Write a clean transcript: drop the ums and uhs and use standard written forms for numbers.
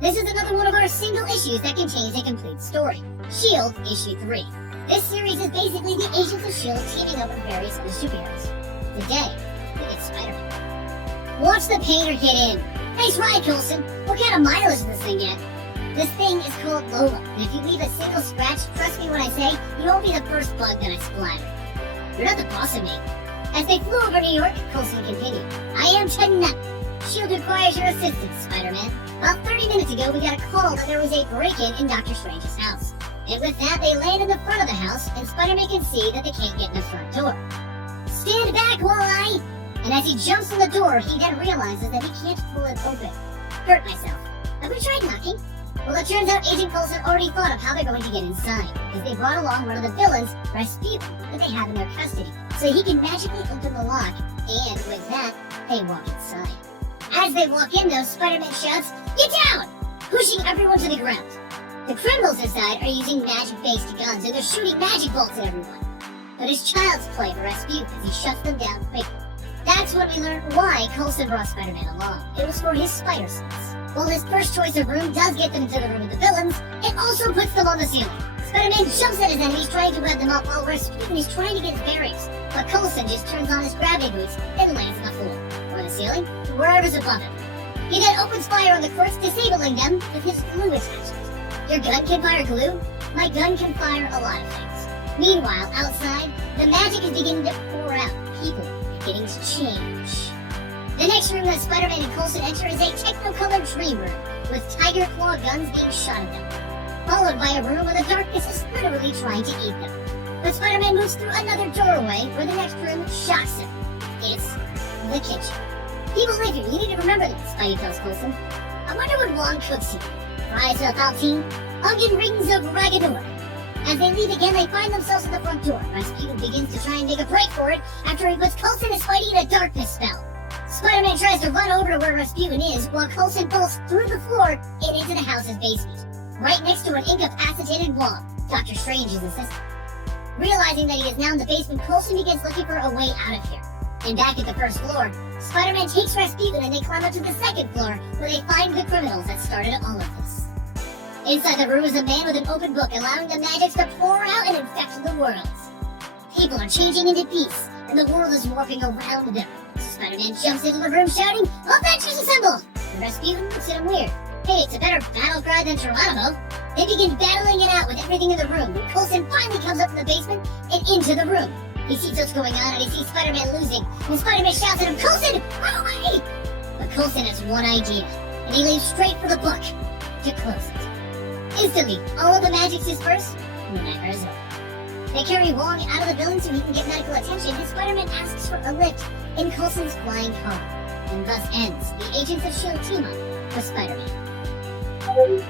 This is another one of our single issues that contains a complete story. S.H.I.E.L.D. Issue 3. This series is basically the Agents of S.H.I.E.L.D. teaming up with various other superheroes. Today, we get Spider-Man. Watch the painter get in. Nice ride, Coulson. What kind of mileage does this thing get? This thing is called Lola, and if you leave a single scratch, trust me when I say, you won't be the first bug that I splatter. You're not the boss of me. As they flew over New York, Coulson continued. I am tonight. S.H.I.E.L.D. requires your assistance, Spider-Man. About 30 minutes ago, we got a call that there was a break-in in Dr. Strange's house. And with that, they land in the front of the house, and Spider-Man can see that they can't get in the front door. Stand back while I... And as he jumps on the door, he then realizes that he can't pull it open. Hurt myself. Have we tried knocking? Well, it turns out Agent Coulson already thought of how they're going to get inside, because they brought along one of the villains, Rasputin, that they have in their custody, so he can magically open the lock, and with that, they walk inside. As they walk in, though, Spider-Man shouts, "Get down!" pushing everyone to the ground. The criminals inside are using magic-based guns, and they're shooting magic bolts at everyone. But it's child's play for Rasputin as he shuts them down quickly. That's when we learn why Coulson brought Spider-Man along. It was for his spider sense. While his first choice of room does get them into the room of the villains, it also puts them on the ceiling. Spider-Man jumps at his enemies trying to web them up while Rasputin is trying to get his bearings. But Coulson just turns on his gravity boots and lands on the floor, or the ceiling, wherever's above him. He then opens fire on the courts, disabling them with his glue attachment. Your gun can fire glue? My gun can fire a lot of things. Meanwhile, outside, the magic is beginning to pour out. People are beginning to change. The next room that Spider-Man and Coulson enter is a techno-colored dream room, with tiger claw guns being shot at them, followed by a room where the darkness is literally trying to eat them. But Spider-Man moves through another doorway where the next room shocks him. It's the kitchen. People live here, you need to remember this, Spidey tells Coulson. I wonder what Wong cooks here. Fries of poutine, onion rings of ragador. As they leave again, they find themselves at the front door. Rasputin begins to try and make a break for it after he puts Coulson and Spidey in a darkness spell. Spider-Man tries to run over to where Rasputin is, while Coulson bolts through the floor and into the house's basement, right next to an incapacitated Wong, Dr. Strange's assistant. Realizing that he is now in the basement, Coulson begins looking for a way out of here. And back at the first floor, Spider-Man takes Rasputin and they climb up to the second floor, where they find the criminals that started all of this. Inside the room is a man with an open book, allowing the magic to pour out and infect the world. People are changing into beasts, and the world is warping around them. Spider-Man jumps into the room shouting, "Avengers assemble!" And Rasputin looks at him weird. Hey, it's a better battle cry than Geronimo. They begin battling it out with everything in the room, when Coulson finally comes up from the basement and into the room. He sees what's going on and he sees Spider-Man losing, and Spider-Man shouts at him, "Coulson, run away!" But Coulson has one idea, and he leaves straight for the book to close it. Instantly, all of the magic disperse, and the nightmare is over. They carry Wong out of the building so he can get medical attention, and Spider-Man asks for a lift in Coulson's flying car. And thus ends the Agents of S.H.I.E.L.D. team-up for Spider-Man.